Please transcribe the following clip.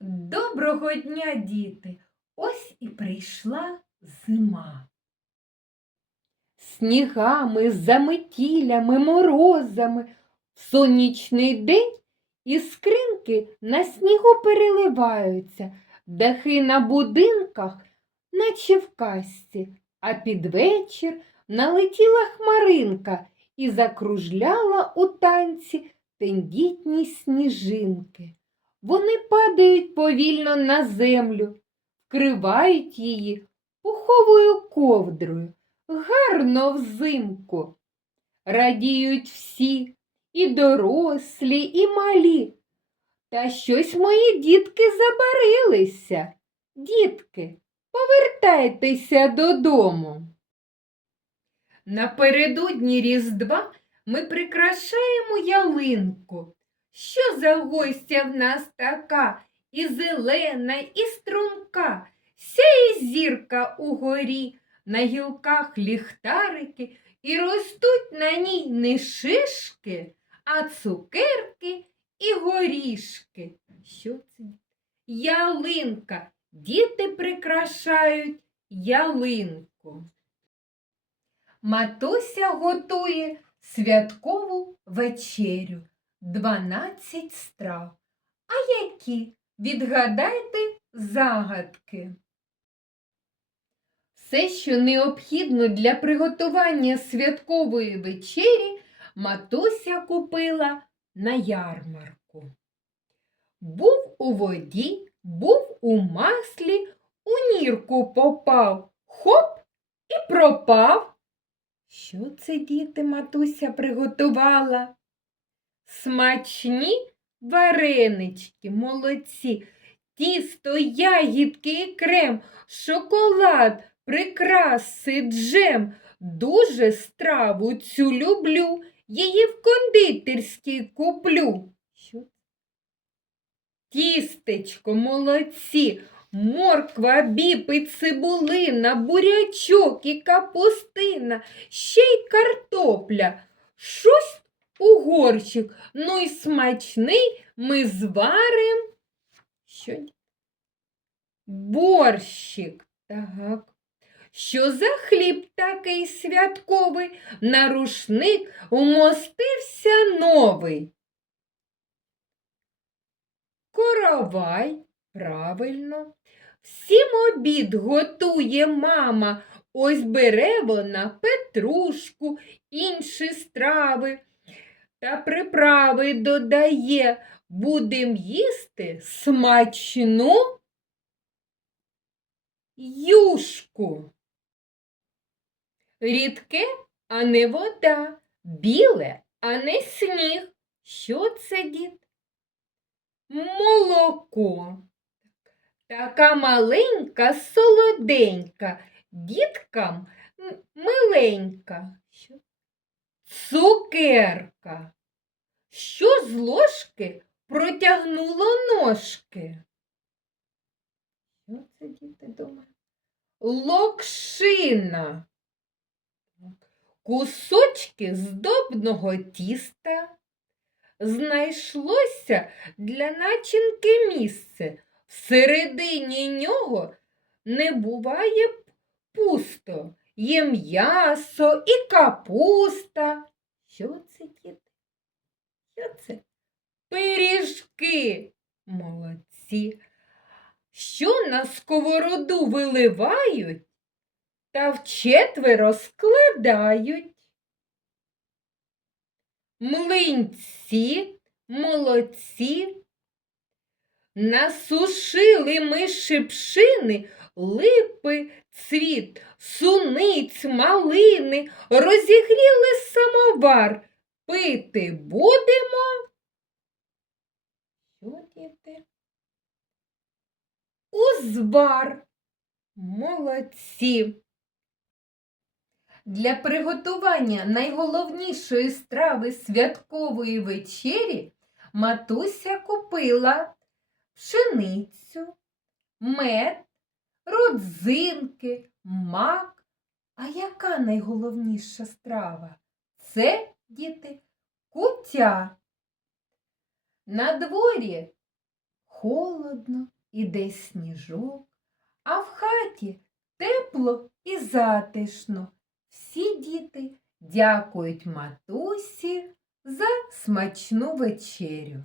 Доброго дня, діти! Ось і прийшла зима. Снігами, заметілями, морозами в сонячний день іскринки на снігу переливаються, дахи на будинках, наче в казці, а під вечір налетіла хмаринка і закружляла у танці тендітні сніжинки. Вони падають повільно на землю, вкривають її пуховою ковдрою, гарно взимку. Радіють всі, і дорослі, і малі. Та щось мої дітки забарилися. Дітки, повертайтеся додому. Напередодні Різдва ми прикрашаємо ялинку. Що за гостя в нас така, і зелена, і струнка, сяє зірка угорі, на гілках ліхтарики, і ростуть на ній не шишки, а цукерки і горішки. Що це? Ялинка. Діти прикрашають ялинку. Матуся готує святкову вечерю. Дванадцять страв. А які? Відгадайте загадки. Все, що необхідно для приготування святкової вечері, матуся купила на ярмарку. Був у воді, був у маслі, у нірку попав, хоп і пропав. Що це діти матуся приготувала? Смачні варенички, молодці, тісто, ягідки і крем, шоколад, прикраси, джем. Дуже страву цю люблю, її в кондитерській куплю. Тістечко, молодці, морква, біб і цибулина, бурячок і капустина, ще й картопля. Щось у горщик. Ну і смачний ми зварим. Що? Борщик. Так. Що за хліб такий святковий? На рушник умостився новий. Коровай, правильно. Всім обід готує мама. Ось бере вона петрушку, інші страви та приправи додає. Будем їсти смачну юшку. Рідке, а не вода, біле, а не сніг. Що це, дід? Молоко. Така маленька, солоденька, діткам миленька. Цукерка. Що з ложки протягнуло ножки? Що це діти думають? Локшина. Кусочки здобного тіста. Знайшлося для начинки місце. Всередині нього не буває пусто. Є м'ясо і капуста. Що це, діти? Що це? Пиріжки. Молодці. Що на сковороду виливають та вчетверо складають. Млинці, молодці. Насушили ми шипшини, липи, цвіт, суниць, малини, розігріли самовар. Пити будемо. Що діти? Узвар. Молодці. Для приготування найголовнішої страви святкової вечері матуся купила пшеницю, мед, родзинки, мак. А яка найголовніша страва? Це, діти, куття. На дворі холодно, іде сніжок, а в хаті тепло і затишно. Всі діти дякують матусі за смачну вечерю.